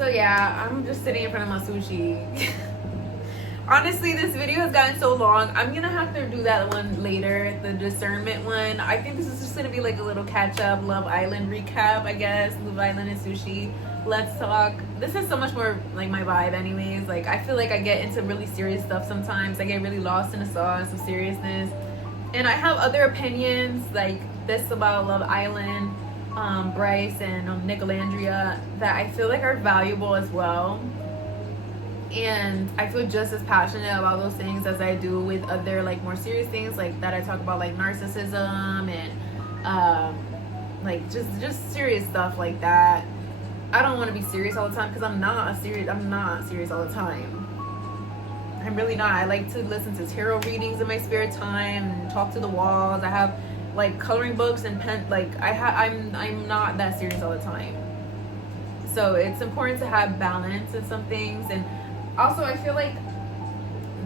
So yeah, I'm just sitting in front of my sushi. Honestly, this video has gotten so long. I'm gonna have to do that one later, the discernment one. I think this is just gonna be like a little catch-up Love Island recap, I guess. Love Island and sushi. Let's talk. This is so much more like my vibe anyways. Like, I feel like I get into really serious stuff sometimes. I get really lost in the sauce of seriousness. And I have other opinions like this about Love Island, Bryce and Nicolandria, that I feel like are valuable as well. And I feel just as passionate about those things as I do with other like more serious things like that I talk about, like narcissism and like just serious stuff like that. I don't want to be serious all the time because I'm not serious all the time. I'm really not. I like to listen to tarot readings in my spare time and talk to the walls. I have like coloring books and pen. Like I'm not that serious all the time. So it's important to have balance in some things. And also, I feel like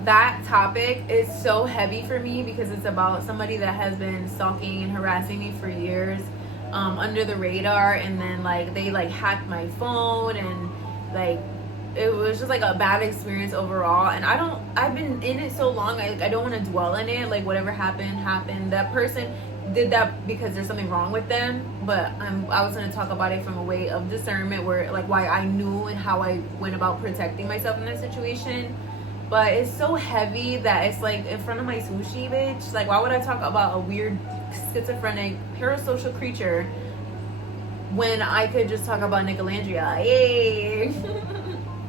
that topic is so heavy for me because it's about somebody that has been stalking and harassing me for years, under the radar, and then like they like hacked my phone, and like it was just like a bad experience overall. And I've been in it so long, I don't want to dwell in it. Like, whatever happened. That person did that because there's something wrong with them, but I was going to talk about it from a way of discernment, where like why I knew and how I went about protecting myself in that situation. But it's so heavy that it's like in front of my sushi, bitch. Like, why would I talk about a weird schizophrenic parasocial creature when I could just talk about Nicolandria? Yay.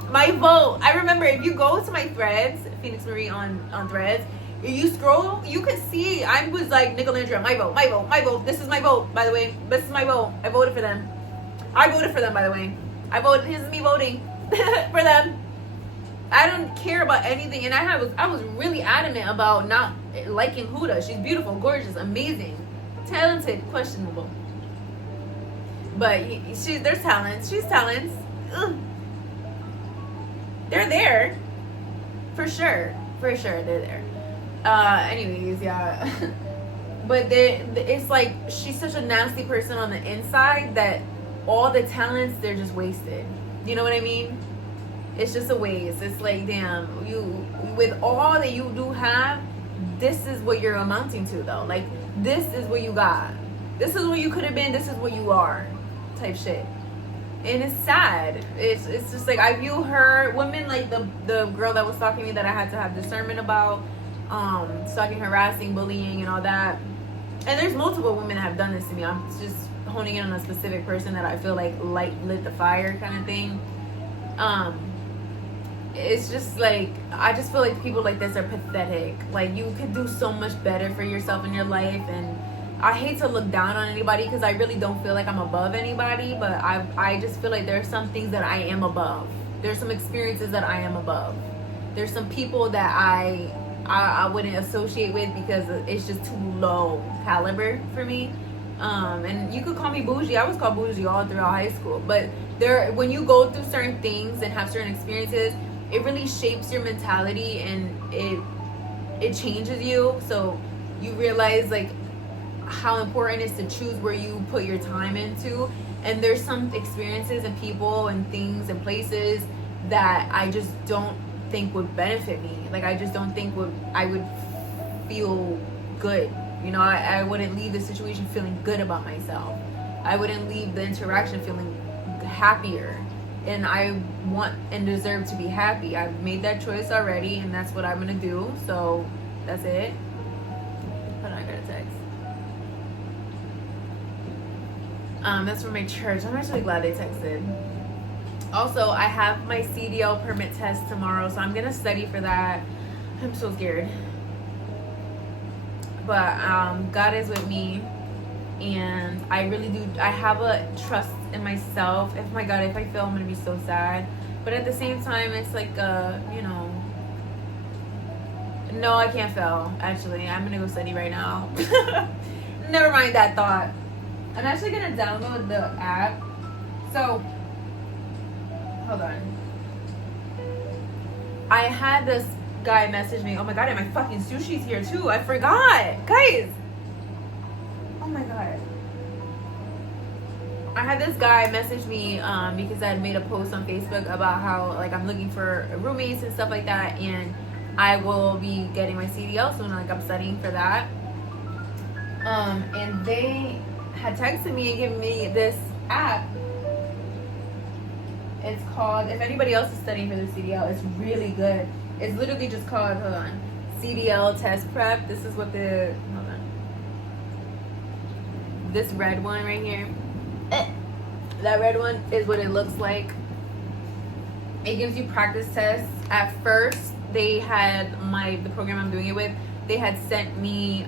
My vote. I remember, if you go to my threads, Phoenix Marie on threads, you scroll, you can see I was like, Nicolandria, my vote. This is my vote, by the way. This is my vote. I voted for them. By the way. This is me voting for them. I don't care about anything. And I was really adamant about not liking Huda. She's beautiful, gorgeous, amazing, talented, questionable. But there's talents. She's talents. Ugh. They're there. For sure, they're there. Anyways, yeah. But it's like she's such a nasty person on the inside that all the talents, they're just wasted. You know what I mean? It's just a waste. It's like, damn, you, with all that you do have, this is what you're amounting to, though. Like, this is what you got. This is what you could have been. This is what you are, type shit. And it's sad. It's just like, I view her, women like the girl that was stalking me that I had to have discernment about, stalking, harassing, bullying, and all that. And there's multiple women that have done this to me. I'm just honing in on a specific person that I feel like lit the fire kind of thing. It's just like, I just feel like people like this are pathetic. Like, you could do so much better for yourself in your life. And I hate to look down on anybody because I really don't feel like I'm above anybody, but I just feel like there are some things that I am above. There's some experiences that I am above. There's some people that I wouldn't associate with because it's just too low caliber for me. And you could call me bougie. I was called bougie all throughout high school. But when you go through certain things and have certain experiences, it really shapes your mentality and it changes you. So you realize like how important it is to choose where you put your time into. And there's some experiences and people and things and places that I just don't think would benefit me. Like, I just don't think I would feel good. You know, I wouldn't leave the situation feeling good about myself. I wouldn't leave the interaction feeling happier. And I want and deserve to be happy. I've made that choice already, and that's what I'm gonna do. So that's it. Hold on, I got a text. That's from my church. I'm actually glad they texted. Also, I have my CDL permit test tomorrow, so I'm gonna study for that. I'm so scared. But God is with me, and I really do. I have a trust in myself. If my God, if I fail, I'm gonna be so sad. But at the same time, it's like, you know, no, I can't fail. Actually, I'm gonna go study right now. Never mind that thought. I'm actually gonna download the app. So, hold on. I had this guy message me. Oh my God, and my fucking sushi's here too. I forgot, guys. Oh my God. I had this guy message me because I had made a post on Facebook about how like I'm looking for roommates and stuff like that, and I will be getting my CDL soon. Like I'm studying for that. And they had texted me and given me this app. It's called, if anybody else is studying for the CDL, it's really good. It's literally just called, hold on, CDL test prep. This is what the, hold on. This red one right here. That red one is what it looks like. It gives you practice tests. At first, they had the program I'm doing it with, they had sent me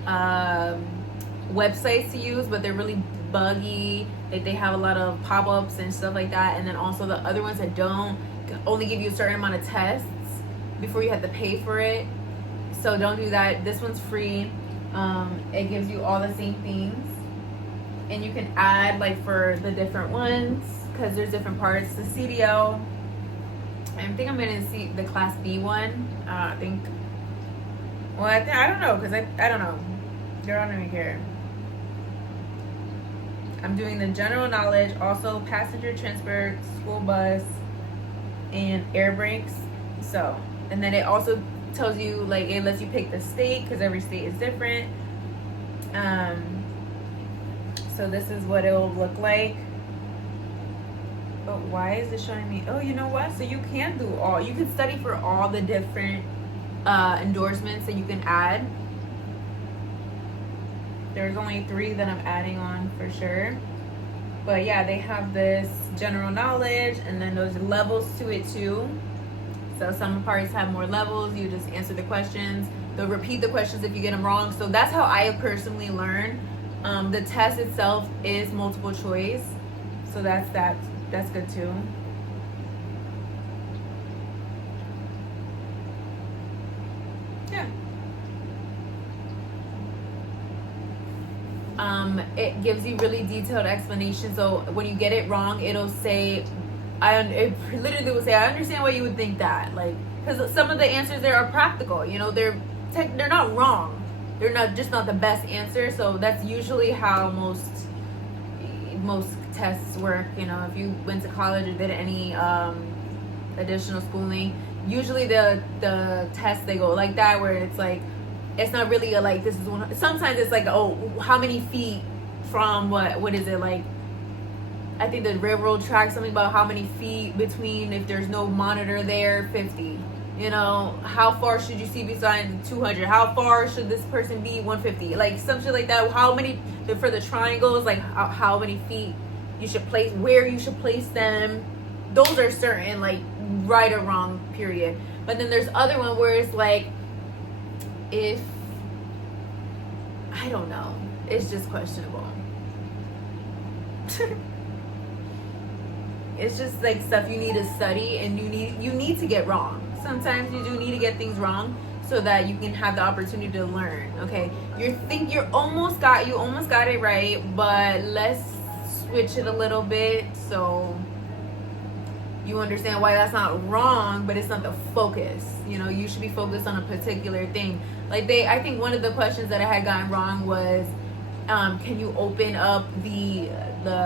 websites to use, but they're really buggy. Like they have a lot of pop-ups and stuff like that. And then also the other ones that don't can only give you a certain amount of tests before you have to pay for it. So don't do that. This one's free. It gives you all the same things, and you can add like for the different ones because there's different parts. The CDL, I think I'm gonna see the Class B one. I think. Well, I don't know because I don't know. They don't even care. I'm doing the general knowledge, also passenger transport, school bus, and air brakes. So, and then it also tells you, like, it lets you pick the state because every state is different. So this is what it will look like. But why is it showing me? Oh, you know what? So you can you can study for all the different endorsements that you can add. There's only 3 that I'm adding on for sure. But yeah, they have this general knowledge and then there's levels to it too. So some parts have more levels. You just answer the questions. They'll repeat the questions if you get them wrong. So that's how I personally learn. The test itself is multiple choice. So that's good too. It gives you really detailed explanation. So when you get it wrong, it'll say, it literally will say, I understand why you would think that. Like, because some of the answers there are practical. You know, they're not wrong. They're not the best answer. So that's usually how most tests work. You know, if you went to college or did any additional schooling, usually the tests they go like that, where it's like, it's not really a like, this is one. Sometimes it's like, oh, how many feet from what is it, like, I think the railroad track, something about how many feet between, if there's no monitor there, 50. You know, how far should you see beside 200? How far should this person be, 150? Like some shit like that. How many, for the triangles, like how many feet you should place, where you should place them. Those are certain, like right or wrong, period. But then there's other one where it's like, if, I don't know, it's just questionable. It's just like stuff you need to study, and you need to get wrong. Sometimes you do need to get things wrong so that you can have the opportunity to learn. Okay, you almost got it right, but let's switch it a little bit so you understand why that's not wrong, but it's not the focus. You know, you should be focused on a particular thing. Like I think one of the questions that I had gotten wrong was, can you open up the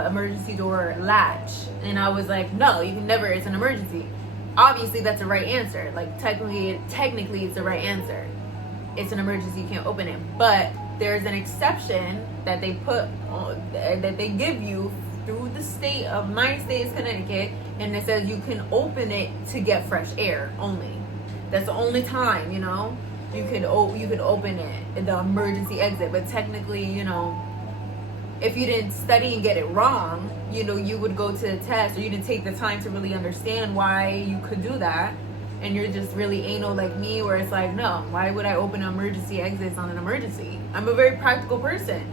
emergency door latch? And I was like, no, you can never. It's an emergency. Obviously, that's the right answer. Like technically, it's the right answer. It's an emergency. You can't open it. But there's an exception that they put that they give you through the state of my state is Connecticut, and it says you can open it to get fresh air only. That's the only time, you know, you could open it, the emergency exit. But technically, you know, if you didn't study and get it wrong, you know, you would go to the test, or you didn't take the time to really understand why you could do that, and you're just really anal like me, where it's like, no, why would I open emergency exits on an emergency? I'm a very practical person,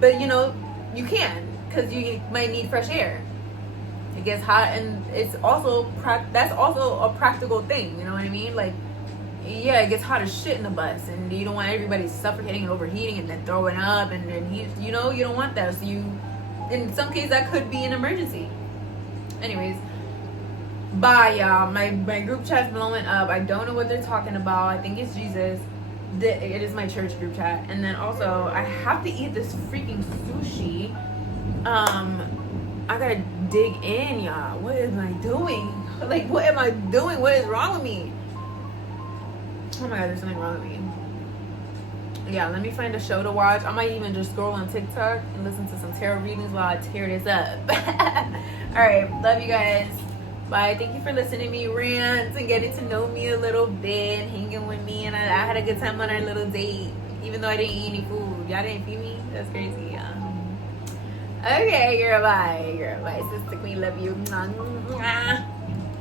but you know, you can, because you might need fresh air. It gets hot, and it's also that's also a practical thing. You know what I mean? Like, yeah, it gets hot as shit in the bus, and you don't want everybody suffocating and overheating and then throwing up, and then you know, you don't want that. So in some cases, that could be an emergency. Anyways, bye, y'all. My group chat's blowing up. I don't know what they're talking about. I think it's Jesus. It is my church group chat. And then also, I have to eat this freaking sushi. I gotta dig in, y'all. What am I doing? Like, what am I doing? What is wrong with me? Oh my god, there's something wrong with me. Yeah, let me find a show to watch. I might even just scroll on TikTok and listen to some tarot readings while I tear this up. All right, love you guys. Bye. Thank you for listening to me rant and getting to know me a little bit, hanging with me, and I had a good time on our little date, even though I didn't eat any food. Y'all didn't feed me? That's crazy, yeah. Okay, girl, bye. Girl, bye. Sister Queen, love you. Mwah.